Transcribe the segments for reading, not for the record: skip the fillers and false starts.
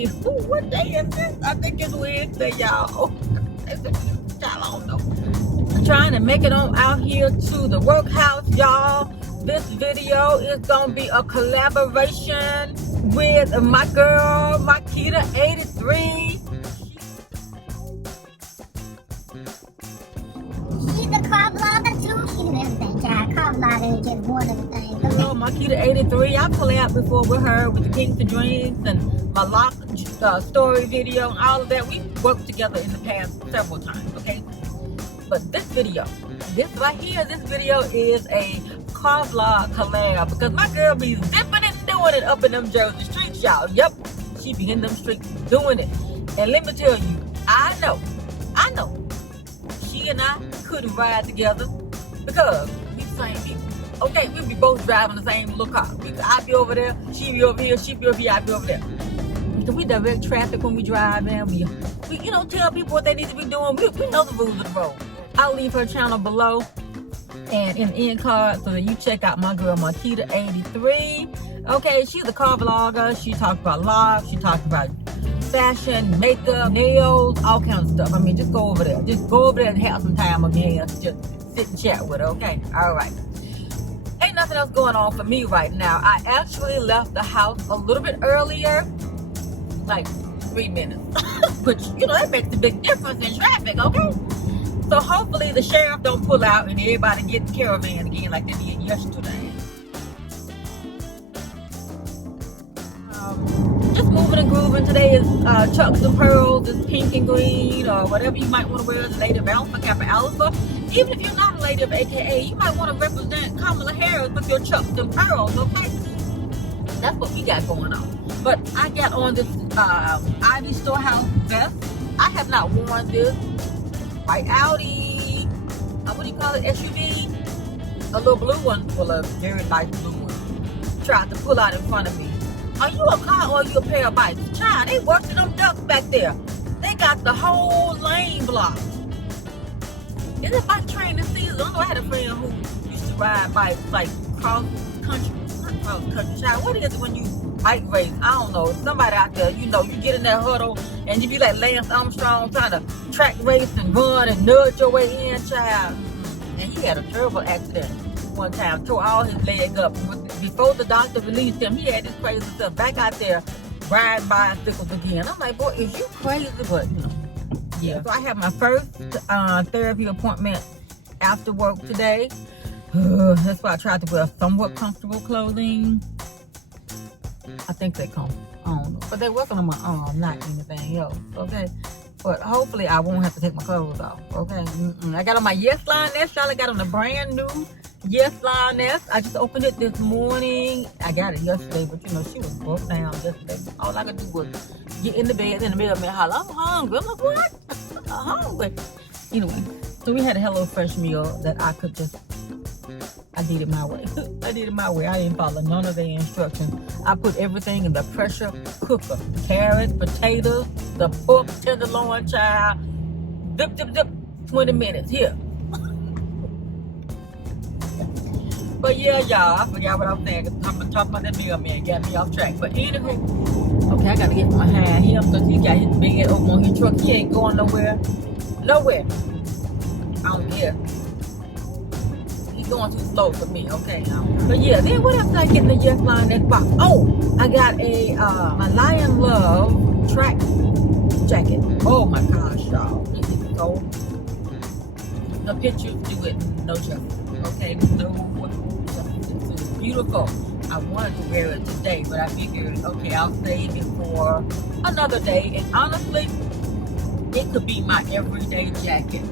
Wednesday. Ooh, what day is this? I think it's Wednesday, y'all. I don't know. I'm trying to make it on out here to the workhouse, y'all. This video is gonna be a collaboration with my girl, MARQUITA83. She's a car blogger too. She's everything, child. Car blogger is just one of the things. Hello, MARQUITA83. I've collabed before with her with the Kings of Dreams and my lock story video and all of that. We've worked together in the past several times, okay? But this video, this right here, this video is a car vlog collab because my girl be zipping and doing it up in them Jersey streets, y'all. Yep, she be in them streets doing it. And let me tell you, I know, she and I couldn't ride together because we the same people. Okay, we be both driving the same little car. I be over there, she be over here, she be over here, I be over there. So we direct traffic when we drive and we you know, tell people what they need to be doing. We know the rules of the road. I'll leave her channel below and in the end card so that you check out my girl MARQUITA83. Okay, she's a car vlogger. She talks about life. She talks about fashion, makeup, nails, all kinds of stuff. I mean, just go over there. Just go over there and have some time again. Just sit and chat with her, okay? All right. Ain't nothing else going on for me right now. I actually left the house a little bit earlier, like 3 minutes. But, you know, that makes a big difference in traffic, okay? So hopefully the sheriff don't pull out and everybody get the caravan again like they did yesterday. Just moving and grooving. Today is Chucks and Pearls. It's pink and green or whatever you might want to wear as a lady of Alpha, Kappa Alpha. Even if you're not a lady of AKA, you might want to represent Kamala Harris with your Chucks and Pearls, okay? That's what we got going on. But I got on this Ivy Storehouse vest. I have not worn this. White Audi, what do you call it, SUV? A little blue one, well, a very nice blue one. Tried to pull out in front of me. Are you a car or are you a pair of bikes? Child, they worse than them ducks back there. They got the whole lane blocked. Is it bike training season? I know I had a friend who used to ride bikes like cross country, not cross country, child. What is it when you bike race? I don't know. Somebody out there, you know, you get in that huddle and you be like Lance Armstrong trying to track race and run and nudge your way in, child. And he had a terrible accident one time, tore all his leg up. Before the doctor released him, he had this crazy stuff back out there riding bicycles again. I'm like, boy, is you crazy? But, you know, yeah. So I have my first therapy appointment after work today. That's why I tried to wear somewhat comfortable clothing. I think they come. I don't know. But they working on my arm, not anything else. Okay. But hopefully I won't have to take my clothes off. Okay. I got on my Yes Lioness. Charlotte got on the brand new Yes Lioness. I just opened it this morning. I got it yesterday, but you know, she was broke down yesterday. All I could do was get in the bed in the middle of me and holler, I'm hungry. I'm like, what? I'm hungry. Anyway, so we had a HelloFresh meal that I could just, I did it my way. I did it my way. I didn't follow none of the instructions. I put everything in the pressure cooker. Carrots, potatoes, the pork tenderloin, child. Dip, dip, dip. 20 minutes. Here. But yeah, y'all, I forgot what I was saying. I'm gonna talk about that meal, man. Got me off track. But anyway, okay, I gotta get my hand here because he got his bed over on his truck. He ain't going nowhere. Nowhere. I don't care. Going too slow for me, okay? But yeah, then what else did I get in the Yes Lioness box? Oh, I got a my Lion Love track jacket. Oh my gosh, y'all. It is so, the pictures do it no justice. Okay, no justice. It's beautiful. I wanted to wear it today, but I figured, okay, I'll save it for another day. And honestly, it could be my everyday jacket.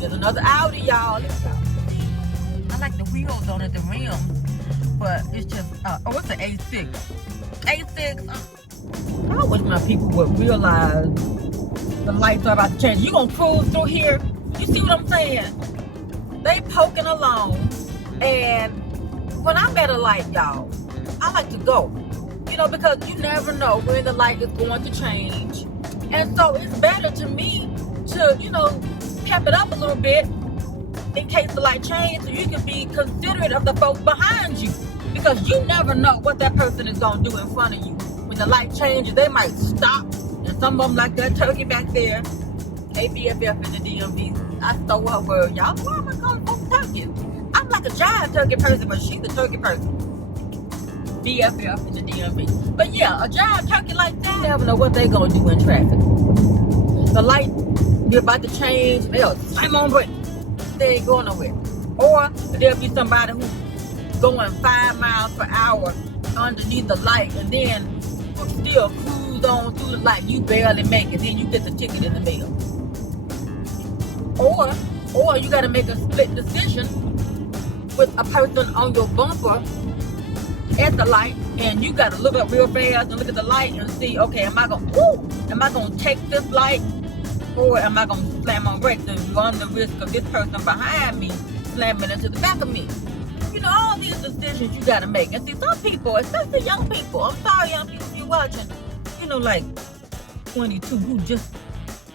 There's another Audi, y'all. Let's go. I like the wheels on it, the rims, but it's just, oh, it's an A6. A6, I wish my people would realize the lights are about to change. You gonna cruise through here, you see what I'm saying? They poking along, and when I'm at a light, y'all, I like to go, you know, because you never know when the light is going to change. And so it's better to me to, you know, pep it up a little bit in case the light changes, so you can be considerate of the folks behind you, because you never know what that person is going to do in front of you when the light changes, they might stop. And some of them, like that turkey back there, ABFF in the DMV. I stole her word, y'all. Why am I calling folks turkey? I'm like a giant turkey person, but she's a turkey person. BFF in the DMV. But yeah, a giant turkey like that, you never know what they gonna do in traffic. The light be about to change, they'll slam on brake. They ain't going nowhere. Or there'll be somebody who's going 5 miles per hour underneath the light and then will still cruise on through the light. You barely make it, then you get the ticket in the mail. Or you gotta make a split decision with a person on your bumper at the light, and you gotta look up real fast and look at the light and see, okay, am I gonna take this light, or am I gonna slam on brakes and run the risk of this person behind me slamming into the back of me? You know, all these decisions you gotta make. And see, some people, especially young people, I'm sorry young people if you're watching, you know, like 22, who just,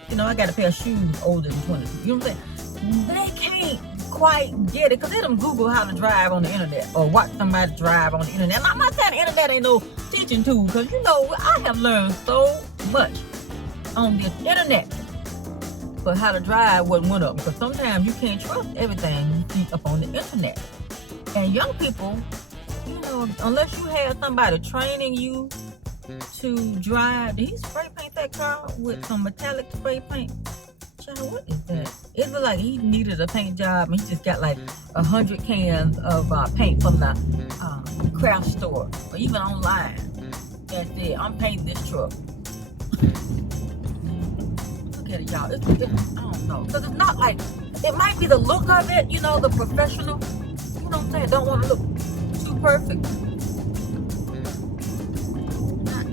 you know, I got a pair of shoes older than 22, you know what I'm saying? They can't quite get it because they don't Google how to drive on the internet or watch somebody drive on the internet. And I'm not saying the internet ain't no teaching tool, because you know I have learned so much on this internet, but how to drive wasn't one of them, because sometimes you can't trust everything you see up on the internet. And young people, you know, unless you have somebody training you to drive. Did he spray paint that car with some metallic spray paint? Child, what is that? It looked like he needed a paint job and he just got like 100 cans of paint from the craft store or even online. That's it. I'm painting this truck. Look at it, y'all. It's, I don't know. Because it's not like, it might be the look of it, you know, the professional. You know what I'm saying? Don't want to look too perfect.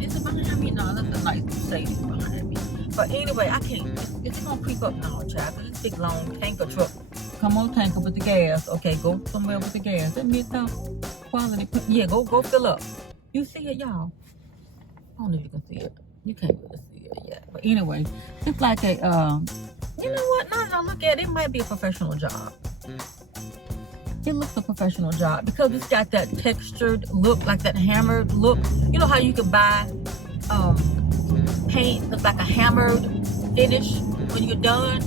Is it behind me? No, that's a nice Mercedes behind me. But anyway, I can't. It's gonna creep up now, child. This big long tanker truck. Come on, tanker with the gas. Okay, go somewhere with the gas. That Midtown quality. Yeah, go fill up. You see it, y'all? I don't know if you can see it. You can't really see it yet. But anyway, it's like a you know what? Now that I look at it, it might be a professional job. It looks a professional job because it's got that textured look, like that hammered look. You know how you can buy paint that's like a hammered finish when you're done?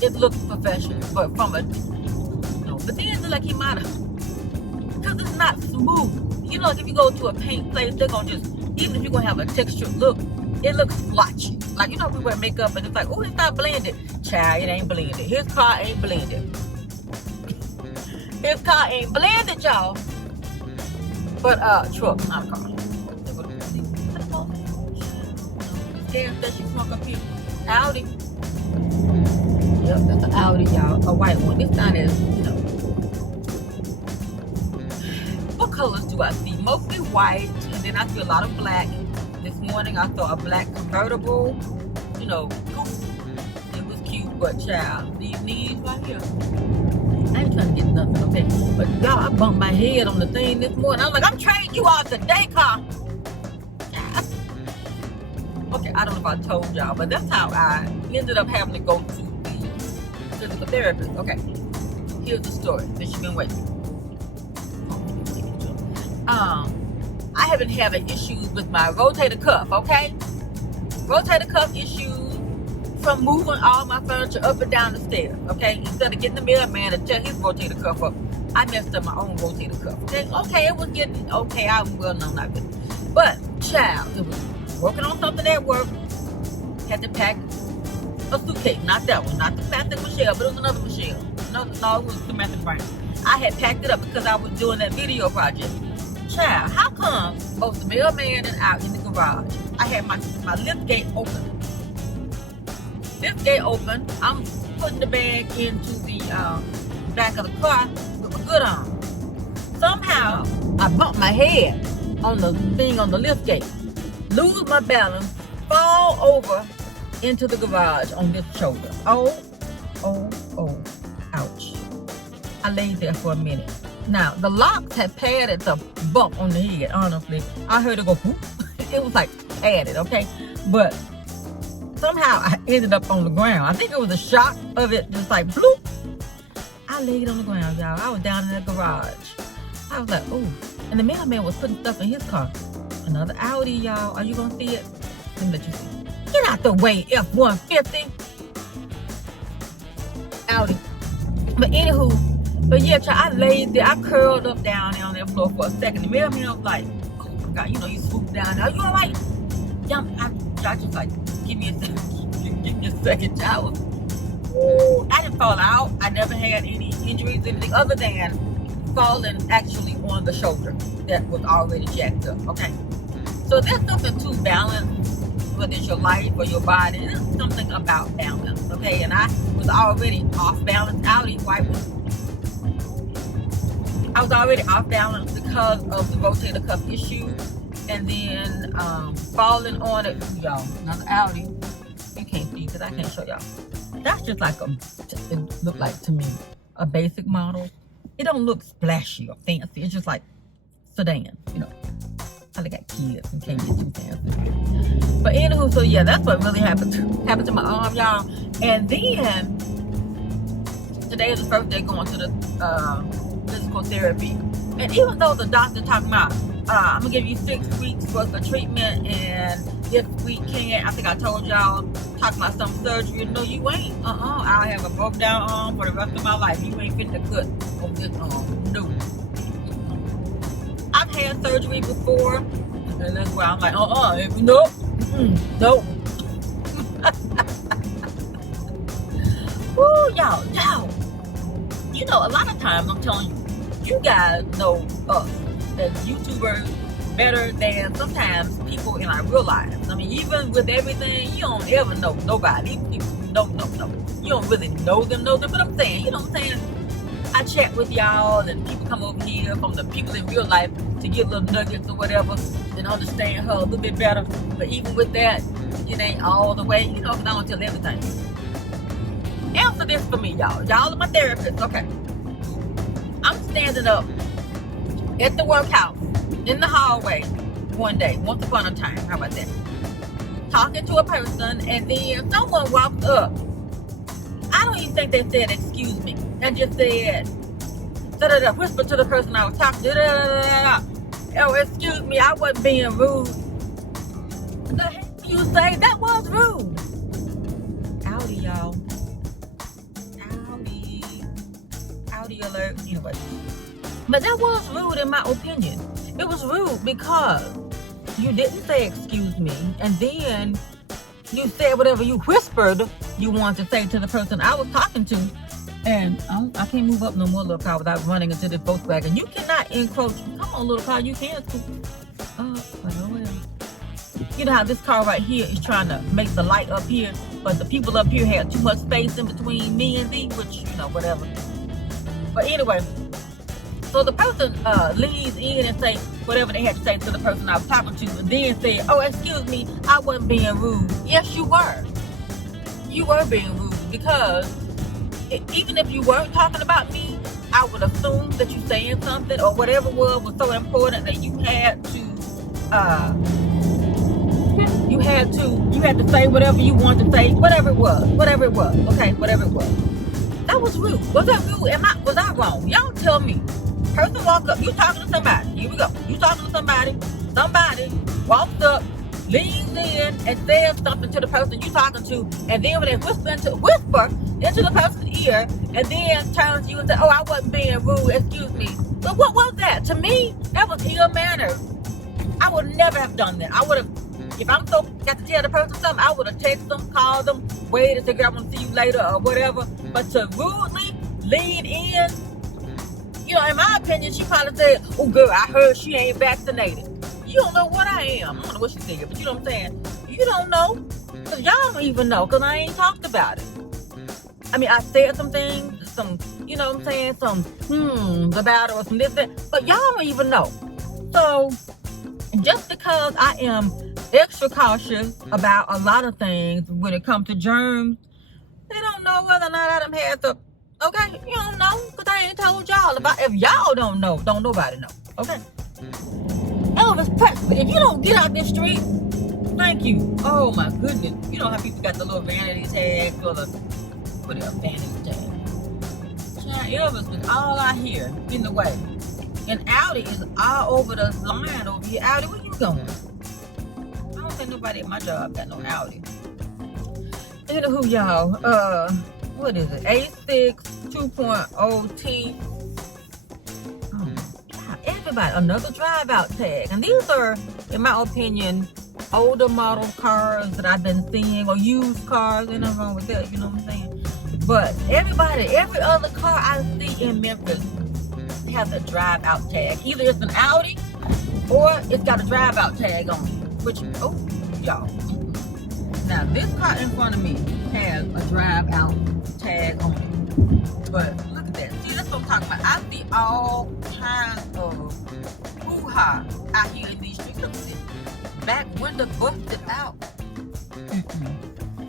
It looks professional, but from a, you know, but then it's like he might have, because it's not smooth. You know, like if you go to a paint place, they're gonna just, even if you're gonna have a textured look, it looks splotchy. Like, you know, we wear makeup and it's like, oh, it's not blended. Child, it ain't blended. His car ain't blended. His car ain't blended, y'all. But truck, not a car. Gas station trunk up here. Audi. Yep, that's an Audi, y'all. A white one. This sign is, you know. What colors do I see? Mostly white, and then I see a lot of black. This morning I saw a black convertible. You know, it was cute, but child, these knees right here. I ain't trying to get nothing, okay? But y'all, I bumped my head on the thing this morning. I was like, I'm trading you out today, car. Okay, I don't know if I told y'all, but that's how I ended up having to go to the physical therapist. Okay, here's the story that you've been waiting. I have been having issues with my rotator cuff, okay? Rotator cuff issues from moving all my furniture up and down the stairs, okay? Instead of getting the mailman to tear his rotator cuff up, I messed up my own rotator cuff, okay? Okay, it was getting, okay, well, no, not really. But, child, it was working on something at work, had to pack a suitcase, not that one, not the plastic Michelle, but it was another Michelle. No, it was Samantha Brown. I had packed it up because I was doing that video project. Child, how come both the mailman and out in the garage, I had my lift gate open. Lift gate open, I'm putting the bag into the back of the car with my good on. Somehow, I bumped my head on the thing on the lift gate, lose my balance, fall over into the garage on this shoulder. Oh, ouch. I laid there for a minute. Now, the locks had padded the bump on the head, honestly. I heard it go whoop. It was like padded, okay? But somehow I ended up on the ground. I think it was a shock of it, just like bloop. I laid on the ground, y'all. I was down in the garage. I was like, ooh. And the mailman was putting stuff in his car. Another Audi, y'all. Are you gonna see it? Let me let you see. Get out the way, F-150. Audi. But anywho, but yeah, child, I laid there. I curled up down there on that floor for a second. The mirror was like, oh my God, you know, you swooped down there. Are you all right? Yeah, I just like, give me a second. Give me a second, child. Ooh, I didn't fall out. I never had any injuries, anything other than falling actually on the shoulder that was already jacked up. Okay. So there's something to balance, whether it's your life or your body. There's something about balance, okay? And I was already off balance. Audi wipers. I was already off balance because of the rotator cuff issue, and then falling on it. Y'all, another Audi. You can't see because I can't show y'all. That's just like it looked like to me a basic model. It don't look splashy or fancy. It's just like sedan, you know. I got kids and can't get too fancy. But anywho, so yeah, that's what really happened to my arm, y'all. And then today is the first day going to the physical therapy. And even though the doctor talking about I'm gonna give you 6 weeks worth of treatment, and if we can, I think I told y'all, talking about some surgery. No, you ain't. I'll have a broke down arm for the rest of my life. You ain't fit to cut on this arm. No. I've had surgery before, and that's why I'm like, nope, nope. Woo, y'all. You know, a lot of times I'm telling you, you guys know us as YouTubers better than sometimes people in our real lives. I mean, even with everything, you don't ever know nobody. Even people you don't know. You don't really know them, but I'm saying, you know what I'm saying? I chat with y'all, and people come over here from the people in real life to get little nuggets or whatever and understand her a little bit better. But even with that, it ain't all the way, you know, because I don't tell everything. Answer this for me, y'all. Y'all are my therapists, okay? I'm standing up at the workhouse in the hallway one day, once upon a time. How about that? Talking to a person, and then someone walked up. I don't even think they said excuse me, and just said, whispered to the person I was talking to, oh, excuse me, I wasn't being rude. The heck you say? That was rude. Audi, y'all. Audi alert. Anyway. But that was rude in my opinion. It was rude because you didn't say excuse me, and then you said whatever you whispered you wanted to say to the person I was talking to. And I can't move up no more, little car, without running into this Volkswagen. You cannot encroach. Come on, little car, you can. You know how this car right here is trying to make the light up here, but the people up here had too much space in between me and thee, which, you know, whatever. But anyway, so the person leads in and say whatever they had to say to the person I was talking to, and then said, oh, excuse me, I wasn't being rude. Yes, you were. You were being rude, because even if you weren't talking about me, I would assume that you saying something or whatever was so important that you had to say whatever you wanted to say, whatever it was, okay, whatever it was. That was rude. Was that rude? Was I wrong? Y'all tell me. Person walk up, you talking to somebody. Here we go. You talking to somebody. Somebody walks up, leans in, and says something to the person you talking to, and then when they whisper into the person's ear, and then turns to you and says, oh, I wasn't being rude, excuse me. But what was that? To me, that was ill-mannered. I would never have done that. I would have, if I'm so got to tell the person something, I would have texted them, called them, waited to say I want to see you later or whatever. But to rudely lean in, you know, in my opinion, she probably said, oh, girl, I heard she ain't vaccinated. You don't know what I am. I don't know what she said, but you know what I'm saying? You don't know, because y'all don't even know, because I ain't talked about it. I mean, I said some things, some, you know what I'm saying, some about it or some this, that, but y'all don't even know. So, just because I am extra cautious about a lot of things when it comes to germs, they don't know whether or not I done had the, okay? You don't know, because I ain't told y'all. If y'all don't know, don't nobody know, okay? Elvis Presley, if you don't get out this street, thank you. Oh my goodness. You know how people got the little vanity tags or the, whatever, vanity tag. Elvis was all out here in the way. And Audi is all over the line over here. Audi, where you going? I don't think nobody at my job got no Audi. Anywho, y'all, what is it? A6 2.0T. Oh, God, everybody, another drive out tag. And these are, in my opinion, older model cars that I've been seeing, or used cars. Ain't nothing wrong with that, you know what I'm saying? But everybody, every other car I see in Memphis has a drive out tag. Either it's an Audi or it's got a drive out tag on it. Which, oh, y'all. Now, this car in front of me has a drive out tag on it. But look at that. See, that's what I'm talking about. I see all kinds of hoo-ha out here in these streets. Look at this. Back window busted out.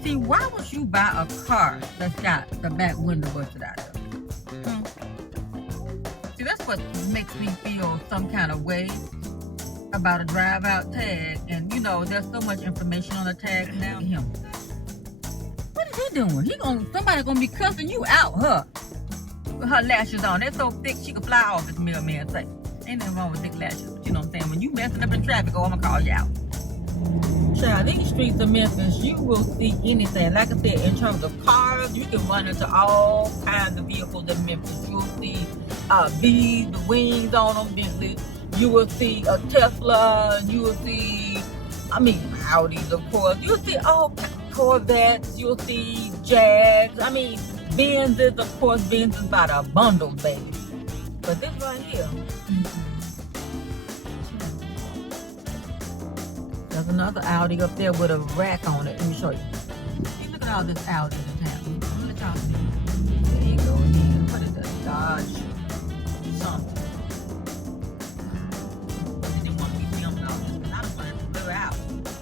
See, why would you buy a car that's got the back window busted out of it? See, that's what makes me feel some kind of way about a drive out tag. And you know, there's so much information on the tag now. What is he doing? Somebody gonna be cussing you out, with her lashes on. They're so thick she could fly off, as mailman say. Ain't nothing wrong with thick lashes, but you know what I'm saying? When you messing up in traffic, oh, I'm gonna call you out. Child, these streets of Memphis, you will see anything. Like I said, in terms of cars, you can run into all kinds of vehicles in Memphis. You'll see V's, the wings on them, Bentley. You will see a Tesla. You will see, Audis, of course. You'll see all kinds of Corvettes. You'll see Jags. Benzes, of course. Benzes by the bundle, baby. But this right here. There's another Audi up there with a rack on it. Let me show you. See, look at all this Audi in town. Let y'all see. There you go again. What is that? Dodge something. They didn't want to be filming all this, but I don't want to blur out.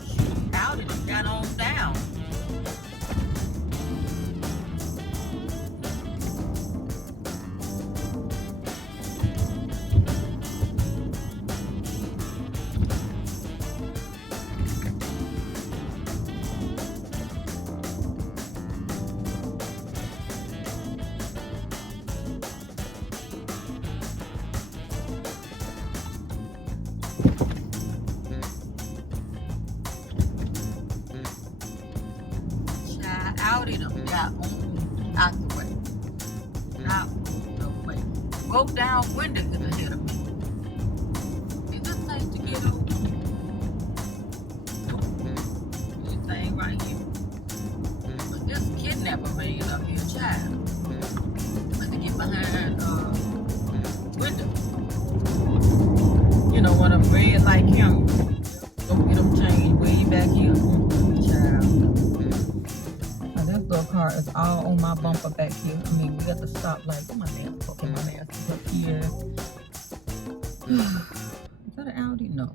Shoot, Audi just got on down. Audi them got out the way. Out the way. Broke down windows in the head of me. Is this thing to get over? This thing right here. But this kidnapper ran up here, child. But to get behind window. You know, one of them red like him. Go get them changed way back here. Child. Car is all on my bumper back here. We got to stop like, my mask, okay, my mask is up here. Is that an Audi? No.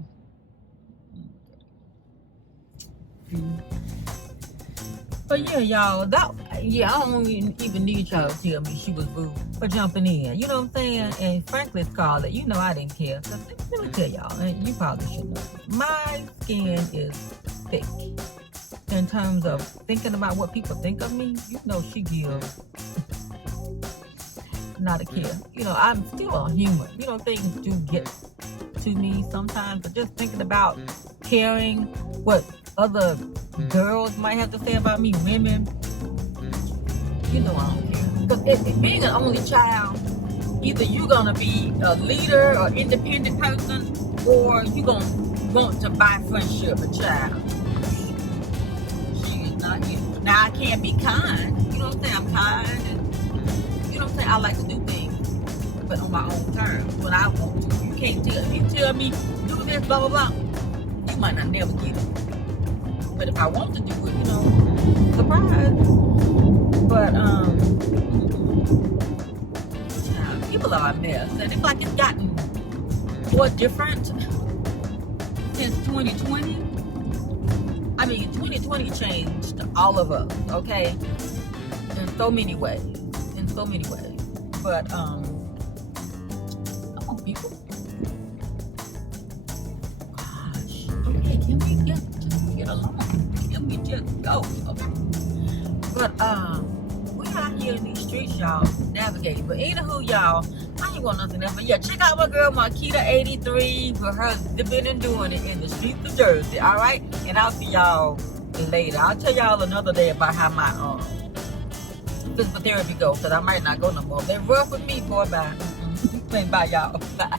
But yeah, y'all, I don't even need y'all to tell me she was rude for jumping in. You know what I'm saying? And frankly, Scarlett, you know I didn't care. Cause let me tell y'all, and you probably should know, my skin is thick. In terms of thinking about what people think of me, you know she gives not a care. You know, I'm still a human. You know, things do get to me sometimes, but just thinking about caring what other girls might have to say about me, women, you know I don't care. Because being an only child, either you're going to be a leader or independent person, or you're going to want to buy friendship, a child. Now I can't be kind, you know what I'm saying? I'm kind, and you know what I'm saying? I like to do things, but on my own terms, when I want to. You can't tell me. You tell me do this, blah blah blah. You might not never get it. But if I want to do it, you know, surprise. But people are a mess, and it's like it's gotten more different since 2020. 2020 changed all of us, okay? In so many ways. But, come on, people. Gosh. Okay, can we get along? Can we just go, okay? But, we out here in these streets, y'all, navigating. But anywho, y'all, I ain't want nothing else. But yeah, check out my girl MARQUITA83 with her dipping and doing it in the streets of Jersey. All right, and I'll see y'all later. I'll tell y'all another day about how my physical therapy goes, because I might not go no more. They rough with me, boy. Bye. Bye, y'all. Bye.